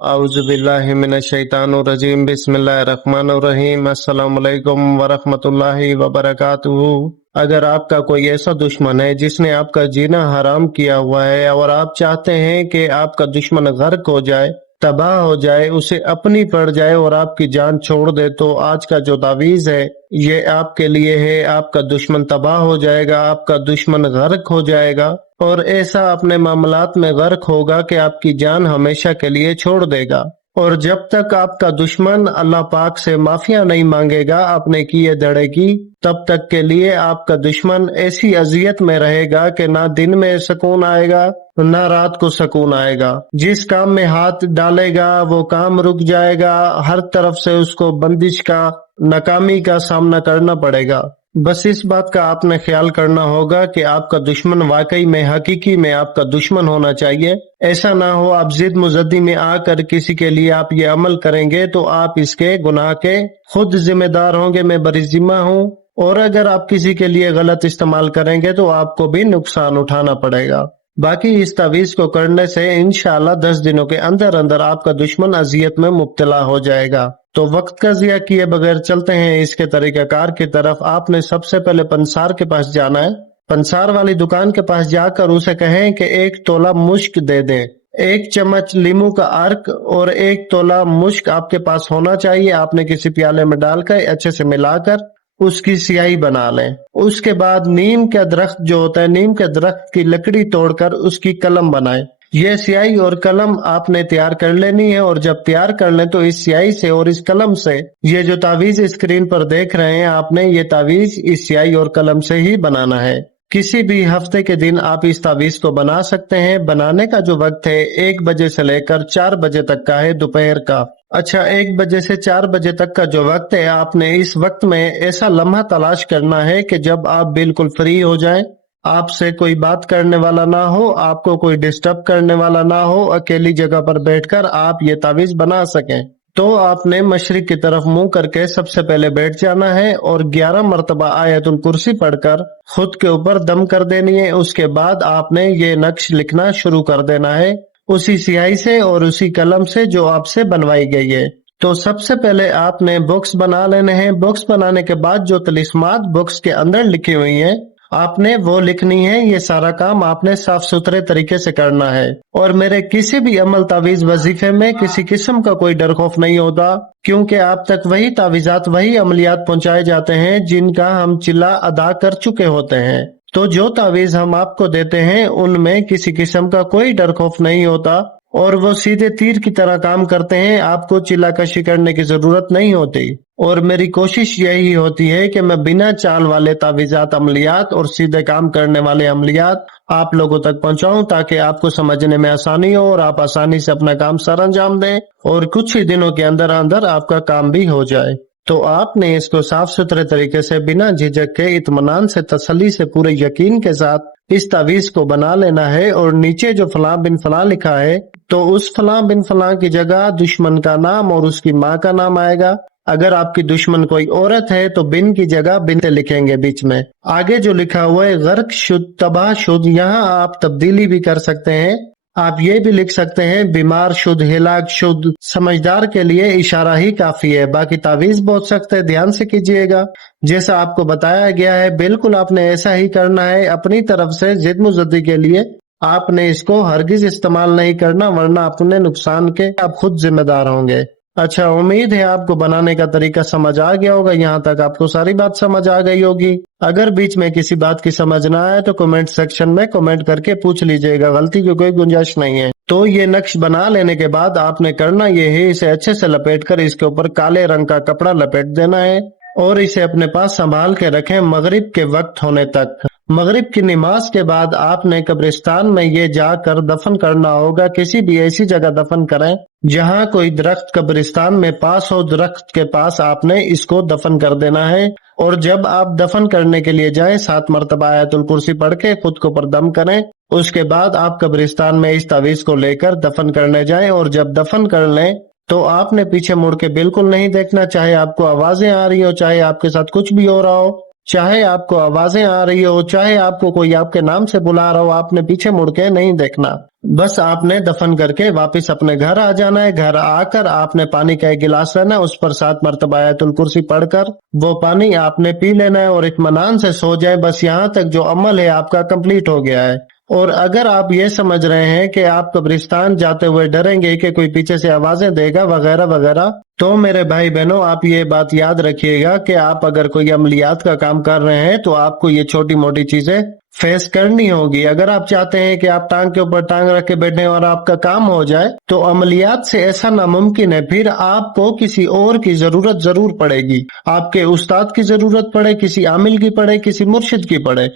आउज़ुबिल्लाहि मिनश्शैतानिर्रजीम बिस्मिल्लाहिर्रहमानिर्रहीम अस्सलामु अलैकुम वरहमतुल्लाहि वबरकातुहू। अगर आपका कोई ऐसा दुश्मन है जिसने आपका जीना हराम किया हुआ है और आप चाहते हैं कि आपका दुश्मन गर्क हो जाए, तबाह हो जाए, उसे अपनी पड़ जाए और आपकी जान छोड़ दे, तो आज का जो तावीज़ है ये आपके लिए है। आपका दुश्मन तबाह हो जाएगा, आपका दुश्मन गर्क हो जाएगा और ऐसा अपने मामलात में गर्क होगा कि आपकी जान हमेशा के लिए छोड़ देगा। और जब तक आपका दुश्मन अल्लाह पाक से माफिया नहीं मांगेगा अपने किए धड़े की, तब तक के लिए आपका दुश्मन ऐसी अजियत में रहेगा कि ना दिन में सुकून आएगा ना रात को सुकून आएगा। जिस काम में हाथ डालेगा वो काम रुक जाएगा, हर तरफ से उसको बंदिश का, नाकामी का सामना करना पड़ेगा। बस इस बात का आपने ख्याल करना होगा कि आपका दुश्मन वाकई में हकीकी में आपका दुश्मन होना चाहिए। ऐसा ना हो आप जिद मुजद्दी में आकर किसी के लिए आप ये अमल करेंगे तो आप इसके गुनाह के खुद जिम्मेदार होंगे, मैं बरिज़िम्मा हूँ। और अगर आप किसी के लिए गलत इस्तेमाल करेंगे तो आपको भी नुकसान उठाना पड़ेगा। बाकी इस तावीज़ को करने से इंशाअल्लाह 10 दिनों के अंदर अंदर आपका दुश्मन अजियत में मुब्तला हो जाएगा। तो वक्त का ज़िया किए बगैर चलते हैं इसके तरीक़ाकार की तरफ। आपने सबसे पहले पंसार के पास जाना है। पंसार वाली दुकान के पास जाकर उसे कहें कि 1 तोला मुश्क दे दें, 1 चम्मच लीमू का अर्क और 1 तोला मुश्क आपके पास होना चाहिए। आपने किसी प्याले में डालकर अच्छे से मिलाकर उसकी स्याही बना लें। उसके बाद नीम का दरख्त जो होता है, नीम के दरख्त की लकड़ी तोड़कर उसकी कलम बनाएं। यह स्याही और कलम आपने तैयार कर लेनी है और जब तैयार कर लें तो इस स्याही से और इस कलम से, ये जो तावीज़ स्क्रीन पर देख रहे हैं आपने, ये तावीज़ इस स्याही और कलम से ही बनाना है। किसी भी हफ्ते के दिन आप इस तावीज़ को बना सकते हैं। बनाने का जो वक्त है 1 बजे से लेकर 4 बजे तक का है, दोपहर का। अच्छा, 1 बजे से 4 बजे तक का जो वक्त है, आपने इस वक्त में ऐसा लम्हा तलाश करना है कि जब आप बिल्कुल फ्री हो जाएं, आपसे कोई बात करने वाला ना हो, आपको कोई डिस्टर्ब करने वाला ना हो, अकेली जगह पर बैठकर आप ये तावीज़ बना सकें। तो आपने मशरिक की तरफ मुंह करके सबसे पहले बैठ जाना है और 11 मरतबा आयतुल कुर्सी पढ़कर खुद के ऊपर दम कर देनी है। उसके बाद आपने ये नक्श लिखना शुरू कर देना है उसी स्याही से और उसी कलम से जो आपसे बनवाई गई है। तो सबसे पहले आपने बॉक्स बना लेने हैं। बॉक्स बनाने के बाद जो तलिस्मात बॉक्स के अंदर लिखी हुई हैं आपने वो लिखनी है। ये सारा काम आपने साफ सुथरे तरीके से करना है। और मेरे किसी भी अमल तावीज़ वजीफे में किसी किस्म का कोई डर खौफ नहीं होता, क्योंकि आप तक वही तावीज़ात, वही अमलियात पहुंचाए जाते हैं जिनका हम चिल्ला अदा कर चुके होते हैं। तो जो तावीज़ हम आपको देते हैं उनमें किसी किस्म का कोई डर खौफ नहीं होता और वो सीधे तीर की तरह काम करते हैं। आपको चिल्लाकशी करने की जरूरत नहीं होती। और मेरी कोशिश यही होती है कि मैं बिना चाल वाले तावीज़ात अमलियात और सीधे काम करने वाले अमलियात आप लोगों तक पहुंचाऊं, ताकि आपको समझने में आसानी हो और आप आसानी से अपना काम सर अंजाम दें और कुछ ही दिनों के अंदर अंदर आपका काम भी हो जाए। तो आपने इसको साफ सुथरे तरीके से बिना झिझक के, इत्मीनान से, तसल्ली से, पूरे यकीन के साथ इस तावीज़ को बना लेना है। और नीचे जो फलां बिन फलां लिखा है तो उस फलां बिन फलां की जगह दुश्मन का नाम और उसकी माँ का नाम आएगा। अगर आपकी दुश्मन कोई औरत है तो बिन की जगह बिन लिखेंगे बीच में। आगे जो लिखा हुआ है गर्क शुद्ध, तबाह शुद्ध, यहाँ आप तब्दीली भी कर सकते हैं। आप ये भी लिख सकते हैं बीमार शुद्ध, हिलाक शुद्ध। समझदार के लिए इशारा ही काफी है। बाकी तावीज़ बहुत सख्त है, ध्यान से कीजिएगा। जैसा आपको बताया गया है बिल्कुल आपने ऐसा ही करना है। अपनी तरफ से जिद मुजद्दी के लिए आपने इसको हरगिज इस्तेमाल नहीं करना, वरना अपने नुकसान के आप खुद जिम्मेदार होंगे। अच्छा, उम्मीद है आपको बनाने का तरीका समझ आ गया होगा। यहाँ तक आपको सारी बात समझ आ गई होगी। अगर बीच में किसी बात की समझ ना आए तो कमेंट सेक्शन में कमेंट करके पूछ लीजिएगा, गलती की कोई गुंजाइश नहीं है। तो ये नक्श बना लेने के बाद आपने करना ये है, इसे अच्छे से लपेटकर इसके ऊपर काले रंग का कपड़ा लपेट देना है और इसे अपने पास संभाल के रखें मगरिब के वक्त होने तक। मगरिब की नमाज के बाद आपने कब्रिस्तान में ये जाकर दफन करना होगा। किसी भी ऐसी जगह दफन करें जहाँ कोई दरख्त कब्रिस्तान में पास हो, दरख्त के पास आपने इसको दफन कर देना है। और जब आप दफन करने के लिए जाएं 7 मरतबा आयतुल कुर्सी पढ़ के खुद को पर दम करें। उसके बाद आप कब्रिस्तान में इस तावीज़ को लेकर दफन करने जाएं और जब दफन कर लें तो आपने पीछे मुड़ के बिल्कुल नहीं देखना, चाहे आपको आवाजें आ रही हो, चाहे आपके साथ कुछ भी हो रहा हो। چاہے آپ کو آوازیں آ رہی ہو، چاہے آپ کو کوئی آپ کے نام سے بلا رہا ہو، آپ نے پیچھے مڑ کے نہیں دیکھنا، بس آپ نے دفن کر کے واپس اپنے گھر آ جانا ہے۔ گھر آ کر آپ نے پانی کا ایک گلاس لینا ہے، اس پر 7 مرتبہ آیت الکرسی پڑھ کر وہ پانی آپ نے پی لینا ہے اور اطمینان سے سو جائے۔ بس یہاں تک جو عمل ہے آپ کا کمپلیٹ ہو گیا ہے۔ اور اگر آپ یہ سمجھ رہے ہیں کہ آپ قبرستان جاتے ہوئے ڈریں گے کہ کوئی پیچھے سے آوازیں دے گا وغیرہ وغیرہ، تو میرے بھائی بہنوں آپ یہ بات یاد رکھیے گا کہ آپ اگر کوئی عملیات کا کام کر رہے ہیں تو آپ کو یہ چھوٹی موٹی چیزیں فیس کرنی ہوگی۔ اگر آپ چاہتے ہیں کہ آپ ٹانگ کے اوپر ٹانگ رکھ کے بیٹھیں اور آپ کا کام ہو جائے تو عملیات سے ایسا ناممکن ہے۔ پھر آپ کو کسی اور کی ضرورت ضرور پڑے گی، آپ کے استاد کی ضرورت پڑے، کسی عامل کی پڑے، کسی مرشد کی پڑے۔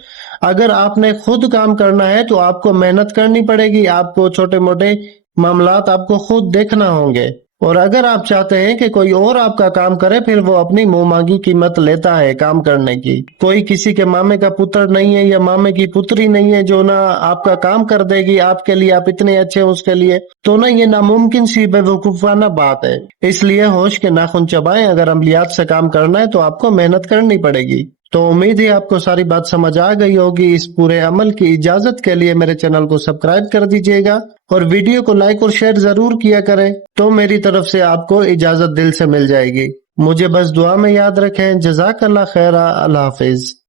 اگر آپ نے خود کام کرنا ہے تو آپ کو محنت کرنی پڑے گی، آپ کو چھوٹے موٹے معاملات آپ کو خود دیکھنا ہوں گے۔ اور اگر آپ چاہتے ہیں کہ کوئی اور آپ کا کام کرے، پھر وہ اپنی منہ مانگی قیمت لیتا ہے کام کرنے کی۔ کوئی کسی کے مامے کا پتر نہیں ہے یا مامے کی پتری نہیں ہے جو نہ آپ کا کام کر دے گی آپ کے لیے، آپ اتنے اچھے اس کے لیے، تو نہ یہ ناممکن سی بے وقوفانہ بات ہے۔ اس لیے ہوش کے ناخن چبائیں، اگر عملیات سے کام کرنا ہے تو آپ کو محنت کرنی پڑے گی۔ تو امید ہے آپ کو ساری بات سمجھ آ گئی ہوگی۔ اس پورے عمل کی اجازت کے لیے میرے چینل کو سبسکرائب کر دیجئے گا اور ویڈیو کو لائک اور شیئر ضرور کیا کریں، تو میری طرف سے آپ کو اجازت دل سے مل جائے گی۔ مجھے بس دعا میں یاد رکھیں۔ جزاک اللہ خیرہ۔ اللہ حافظ۔